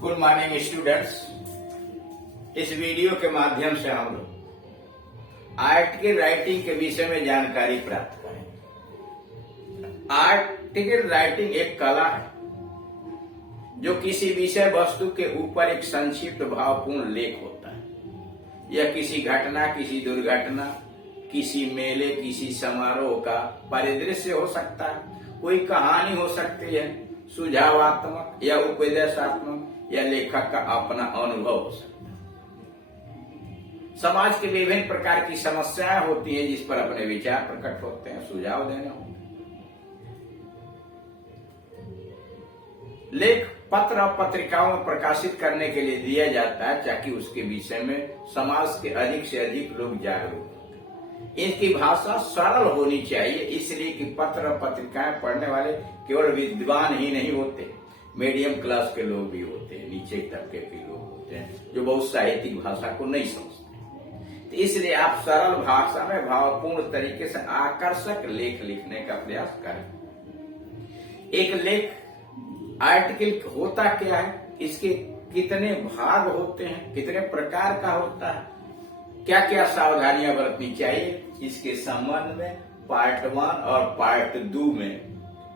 Good morning students. इस video के माध्यम से हम लोग आर्टिकल राइटिंग के विषय में जानकारी प्राप्त करेंगे। आर्टिकल राइटिंग एक कला है जो किसी विषय वस्तु के ऊपर एक संक्षिप्त भावपूर्ण लेख होता है। यह किसी घटना, किसी दुर्घटना, किसी मेले, किसी समारोह का परिदृश्य हो सकता है, कोई कहानी हो सकती है, सुझावात्मक या उपदेशात्मक, या लेखक का अपना अनुभव हो सकता है। समाज के विभिन्न प्रकार की समस्याएं होती हैं जिस पर अपने विचार प्रकट होते हैं, सुझाव देने होते हैं। लेख पत्र और पत्रिकाओं में प्रकाशित करने के लिए दिया जाता है ताकि उसके विषय में समाज के अधिक से अधिक लोग जागरूक हों। इनकी भाषा सरल होनी चाहिए, इसलिए कि पत्र और पत्रिकाएं पढ़ने वाले केवल विद्वान ही नहीं होते, मीडियम क्लास के लोग भी होते हैं, नीचे तबके के लोग होते हैं जो बहुत साहित्यिक भाषा को नहीं समझते। तो इसलिए आप सरल भाषा में भावपूर्ण तरीके से आकर्षक लेख लिखने का प्रयास करें। एक लेख आर्टिकल होता क्या है, इसके कितने भाग होते हैं, कितने प्रकार का होता है, क्या क्या सावधानियां बरतनी चाहिए, इसके संबंध में पार्ट 1 और पार्ट 2 में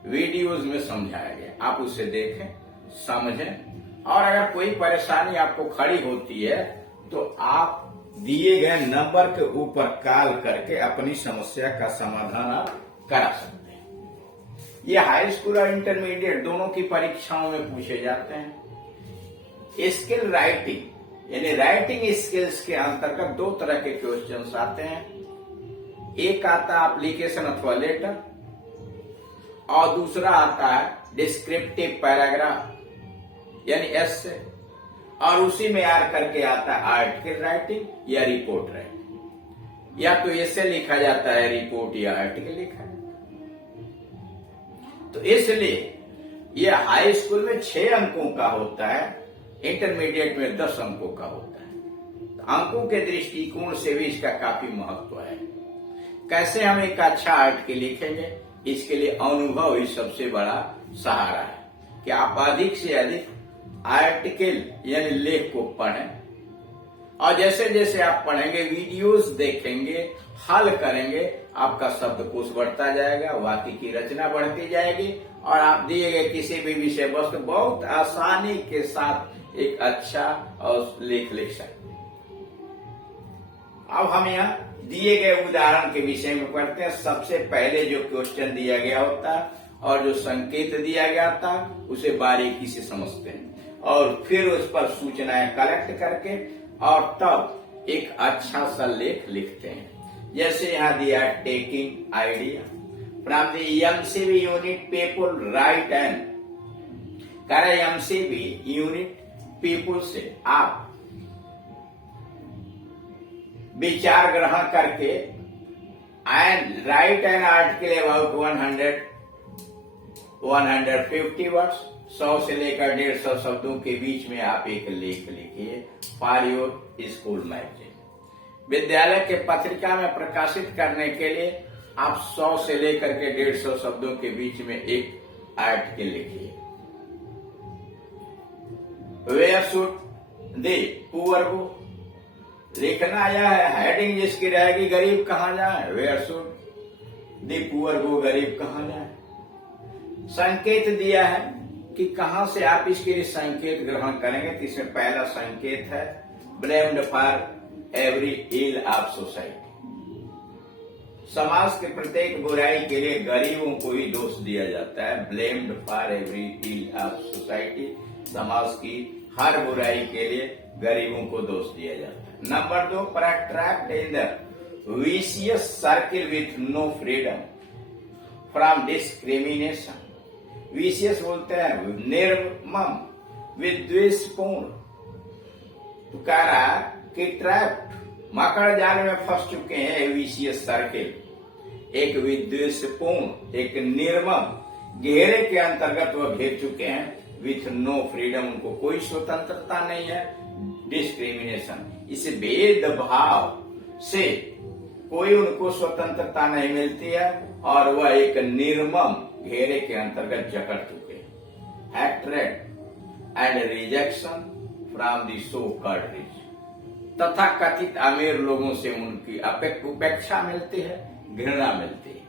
वीडियोज में समझाया गया। आप उसे देखें, समझें, और अगर कोई परेशानी आपको खड़ी होती है तो आप दिए गए नंबर के ऊपर कॉल करके अपनी समस्या का समाधान आप करा सकते हैं। ये हाई स्कूल और इंटरमीडिएट दोनों की परीक्षाओं में पूछे जाते हैं। स्किल राइटिंग यानी राइटिंग स्किल्स के अंतर्गत 2 तरह के क्वेश्चंस आते हैं। एक आता है एप्लीकेशन अथवा लेटर, और दूसरा आता है डिस्क्रिप्टिव पैराग्राफ यानी एसे, और उसी में यार करके आता है आर्टिकल राइटिंग या रिपोर्ट राइटिंग। या तो एसे लिखा जाता है, रिपोर्ट या आर्टिकल लिखा है। तो इसलिए यह हाई स्कूल में 6 अंकों का होता है, इंटरमीडिएट में 10 अंकों का होता है। तो अंकों के दृष्टिकोण से भी इसका काफी महत्व है। कैसे हम एक अच्छा आर्टिकल लिखेंगे, इसके लिए अनुभव ही सबसे बड़ा सहारा है कि आप अधिक से अधिक आर्टिकल यानी लेख को पढ़ें, और जैसे जैसे आप पढ़ेंगे, वीडियोस देखेंगे, हल करेंगे, आपका शब्दकोश बढ़ता जाएगा, वाक्य की रचना बढ़ती जाएगी, और आप दिए गए किसी भी विषय वस्तु बहुत आसानी के साथ एक अच्छा और लेख लिख सकते हैं। अब हम यहाँ दिए गए उदाहरण के विषय में पढ़ते हैं। सबसे पहले जो क्वेश्चन दिया गया होता है और जो संकेत दिया गया था उसे बारीकी से समझते हैं, और फिर उस पर सूचनाएं कलेक्ट करके और तब एक अच्छा सा लेख लिखते हैं। जैसे यहाँ दिया taking idea from the MCB unit people right and करे एमसीबी यूनिट पीपल से आप विचार ग्रहण करके and right an article about 150 words, 100 से लेकर 150 शब्दों के बीच में आप एक लेख लिखिए फॉर योर स्कूल मैगजीन। विद्यालय के पत्रिका में प्रकाशित करने के लिए आप 100 से लेकर के 150 शब्दों के बीच में एक आर्टिकल लिखिए। वेयर शुड दे पुअर गो, लिखना यह है, हेडिंग जिसकी रहेगी गरीब कहाँ जाए, where should the poor go, गरीब कहाँ जाए। संकेत दिया है कि कहां से आप इसके लिए संकेत ग्रहण करेंगे। तो इसमें पहला संकेत है blamed for every ill of society, समाज के प्रत्येक बुराई के लिए गरीबों को ही दोष दिया जाता है। Blamed for every ill of society, समाज की हर बुराई के लिए गरीबों को दोष दिया जाता है। Number 2, trapped in the vicious circle with no freedom from discrimination. Vicious बोलते हैं निर्मम, विद्वेषपूर्ण। तो कह रहा है कि ट्रैप्ड, मकर जाल में फंस चुके हैं, विशियस सर्किल, एक विद्वेषपूर्ण, एक निर्मम घेरे के अंतर्गत वह घेर चुके हैं। विथ नो फ्रीडम, उनको कोई स्वतंत्रता नहीं है। डिस्क्रिमिनेशन, इस भेदभाव से कोई उनको स्वतंत्रता नहीं मिलती है, और वह एक निर्मम घेरे के अंतर्गत जकड़ चुके हैं। Hatred, and rejection from the so called rich. तथा कथित अमीर लोगों से उनकी उपेक्षा मिलती है, घृणा मिलती है।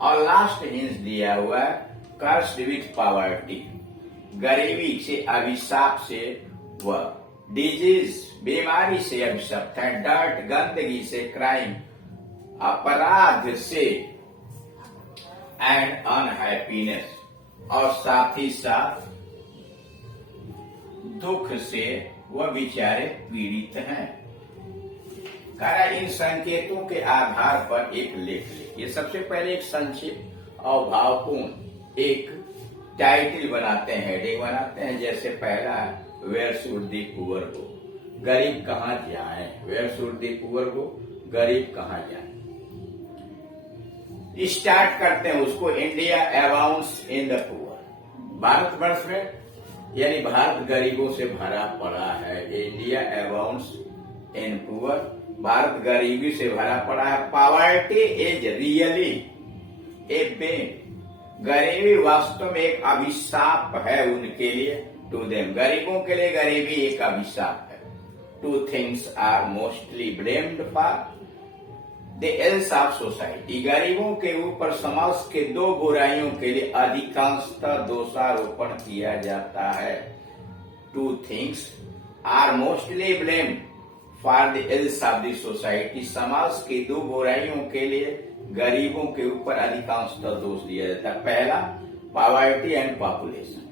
और लास्ट हिंस दिया हुआ है, कर्स्ड विथ पॉवर्टी, गरीबी से, अभिशाप से, वह डिजीज, बीमारी से अभिशप्त है, डर्ट, गंदगी से, क्राइम, अपराध से, एंड अनहैप्पीनेस, और साथ ही साथ दुख से वह बेचारे पीड़ित हैं। कहा इन संकेतों के आधार पर एक लेख लिखिए। सबसे पहले एक संक्षिप्त और भावपूर्ण एक टाइटल बनाते हैं, हेडिंग बनाते हैं। जैसे पहला है where should the poor go, गरीब कहाँ जाए। Where should the poor go, गरीब कहाँ जाए। स्टार्ट करते हैं उसको, India abounds in the poor. भारतवर्ष में यानी भारत गरीबों से भरा पड़ा है। इंडिया अबाउंड्स इन पुअर, भारत गरीबी से भरा पड़ा है। Poverty is really a pain, गरीबी वास्तव में एक अभिशाप है उनके लिए। टू देम, गरीबों के लिए गरीबी एक अभिशाप है। Two things are mostly blamed for the ills of society, गरीबों के ऊपर समाज के दो बुराइयों के लिए अधिकांशतः दोषारोपण किया जाता है। Two things are mostly blamed for the ills of the society, समाज की दो बुराइयों के लिए गरीबों के ऊपर अधिकांशतः दोष दिया जाता है। पहला पॉवर्टी एंड पॉपुलेशन,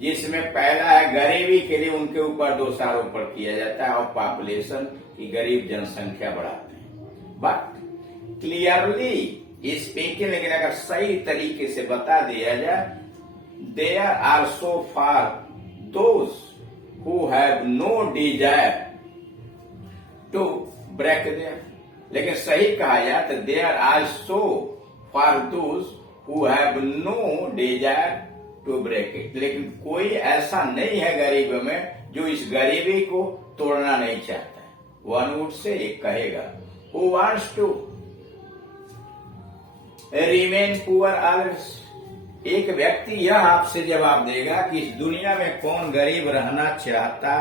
जिसमें पहला है गरीबी के लिए उनके ऊपर दोषारोपण किया जाता है, और पॉपुलेशन की गरीब जनसंख्या बढ़ाते हैं। बट क्लियरली स्पीकिंग, लेकिन अगर सही तरीके से बता दिया जाए, there are so far those who have no desire to break there, लेकिन सही कहा जाए तो there are so far those who have no desire to break it, लेकिन कोई ऐसा नहीं है गरीब में जो इस गरीबी को तोड़ना नहीं चाहता है। वन वुड से एक कहेगा who wants to remain poor always, एक व्यक्ति यह आपसे जवाब देगा कि इस दुनिया में कौन गरीब रहना चाहता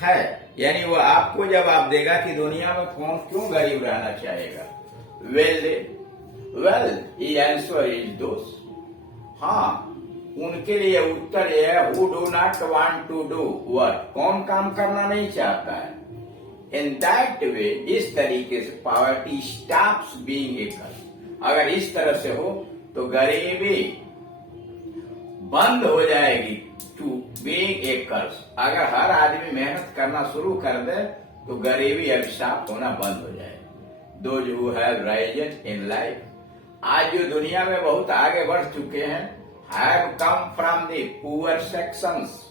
है, यानी वह आपको जवाब देगा कि दुनिया में कौन क्यों गरीब रहना चाहेगा। वेल आंसर इज दोस, हाँ उनके लिए उत्तर यह है who do not want to do work, कौन काम करना नहीं चाहता है। इन दैट वे, इस तरीके से पॉवर्टी स्टॉप्स बीइंग ए कर्स, अगर इस तरह से हो तो गरीबी बंद हो जाएगी। टू बीइंग ए कर्स, अगर हर आदमी मेहनत करना शुरू कर दे तो गरीबी अभिशाप होना बंद हो जाए। Those who have risen in life, आज जो दुनिया में बहुत आगे बढ़ चुके हैं, have come from the poor sections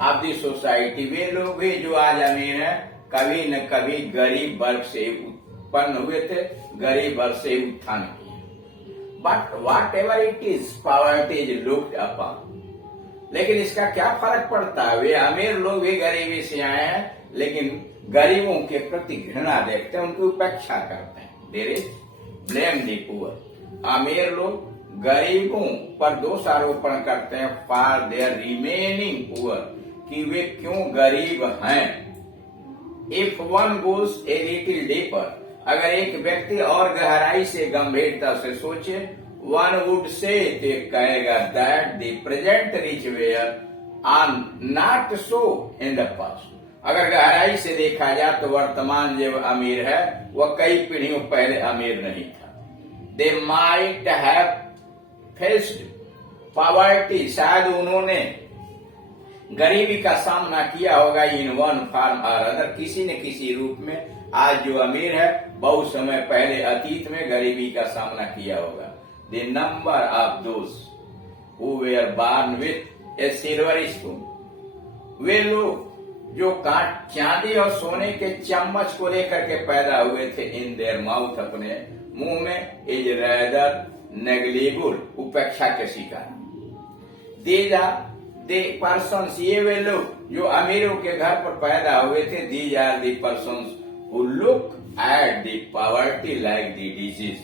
of the society, वे लोग भी जो आज अमीर हैं कभी न कभी गरीब वर्ग से उत्पन्न हुए थे, गरीब वर्ग से उत्थान किए। But what ever it is, poverty is looked upon, लेकिन इसका क्या फर्क पड़ता है। वे अमीर लोग भी गरीबी से आए हैं, लेकिन गरीबों के प्रति घृणा देखते हैं, उनकी उपेक्षा करते हैं। There is blame the poor, अमीर लोग गरीबों पर दोष आरोपण करते हैं फॉर देयर रिमेनिंग पुअर, कि वे क्यों गरीब हैं। If one goes a little deeper, अगर एक व्यक्ति और गहराई से गंभीरता से सोचे, वन वुड से, कहेगा that the present rich were are not so in the past, अगर गहराई से देखा जाए तो वर्तमान जो अमीर है वह कई पीढ़ियों पहले अमीर नहीं था। They might have faced poverty, शायद उन्होंने गरीबी का सामना किया होगा इन वन फॉर्म और अदर, किसी न किसी रूप में। आज जो अमीर है बहुत समय पहले अतीत में गरीबी का सामना किया होगा। The number of those who were born with a silver spoon, वे लोग जो चांदी और सोने के चम्मच को लेकर के पैदा हुए थे इन देयर माउथ, अपने मुंह में, इज रेदर नेग्लिजिबल, उपेक्षा के शिकार। दीज आर द पर्सन्स, ये वे लोग जो अमीरों के घर पर पैदा हुए थे। These are the persons who look at the poverty like the disease,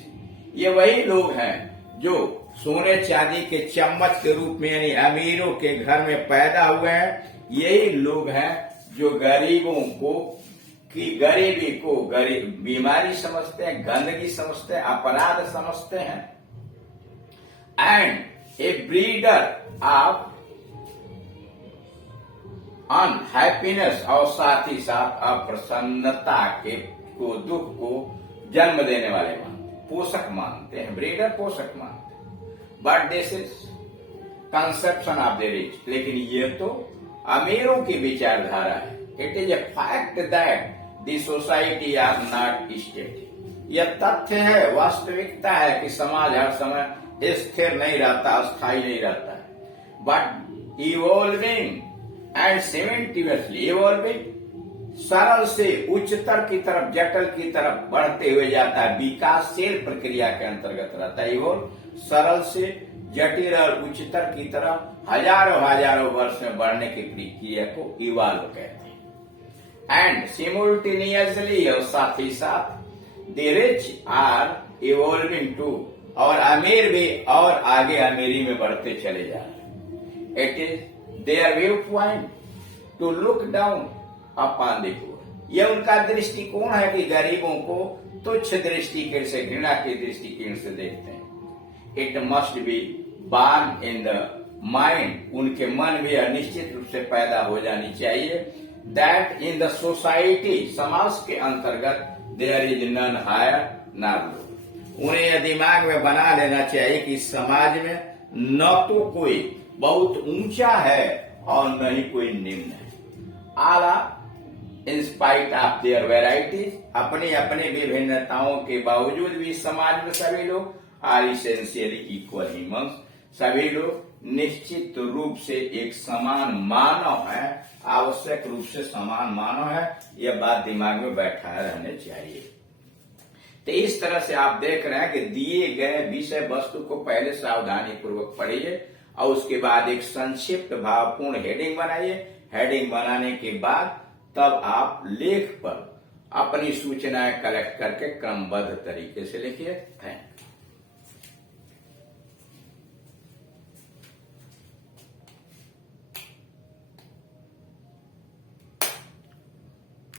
ये वही लोग हैं जो सोने चांदी के चम्मच के रूप में, यानी अमीरों के घर में पैदा हुए हैं, यही लोग हैं जो गरीबों को की गरीबी को बीमारी समझते हैं, गंदगी समझते हैं, अपराध समझते हैं। And A breeder of unhappiness, और साथ ही साथ अप्रसन्नता के को दुख को जन्म देने वाले पोषक मानते हैं। ब्रीडर पोषक मानते हैं। But this is conception of the rich. लेकिन ये तो अमीरों की विचारधारा है। It is a fact that the society are not static. यह तथ्य है, वास्तविकता है कि समाज हर समय स्थिर नहीं रहता, अस्थायी नहीं रहता है, बट इवॉल्विंग एंड सिमेंटियसली इवॉल्विंग, सरल से उच्चतर की तरफ, जटिल की तरफ बढ़ते हुए जाता है। विकासशील प्रक्रिया के अंतर्गत रहता है। इवॉल्व सरल से जटिल और उच्चतर की तरफ हजारों हजारों वर्ष में बढ़ने की प्रक्रिया को इवॉल्व कहते हैं। एंड सिमुल्टेनियसली, और साथ ही साथ the rich are evolving too, और अमीर भी और आगे अमीरी में बढ़ते चले जा रहे हैं। It is there view point two look down upon the poor. यह उनका दृष्टिकोण है कि गरीबों को तुच्छ दृष्टिकोण से, घृणा के दृष्टिकोण से देखते हैं। It must be born in the mind, उनके मन में निश्चित रूप से पैदा हो जानी चाहिए, दैट इन द सोसाइटी, समाज के अंतर्गत, there is none higher nor low. उन्हें यह दिमाग में बना लेना चाहिए कि समाज में न तो कोई बहुत ऊंचा है और न ही कोई निम्न है। आला in spite of their varieties, अपनी अपनी विभिन्नताओं के बावजूद भी समाज में सभी लोग आर इसेंशियली इक्वल ह्यूमन्स, सभी लोग निश्चित रूप से एक समान मानव है, आवश्यक रूप से समान मानव है। यह बात दिमाग में बैठा रहने चाहिए। तो इस तरह से आप देख रहे हैं कि दिए गए विषय वस्तु को पहले सावधानी पूर्वक पढ़िए और उसके बाद एक संक्षिप्त भावपूर्ण हेडिंग बनाइए। हेडिंग बनाने के बाद तब आप लेख पर अपनी सूचनाएं कलेक्ट करके क्रमबद्ध तरीके से लिखिए। Thank you.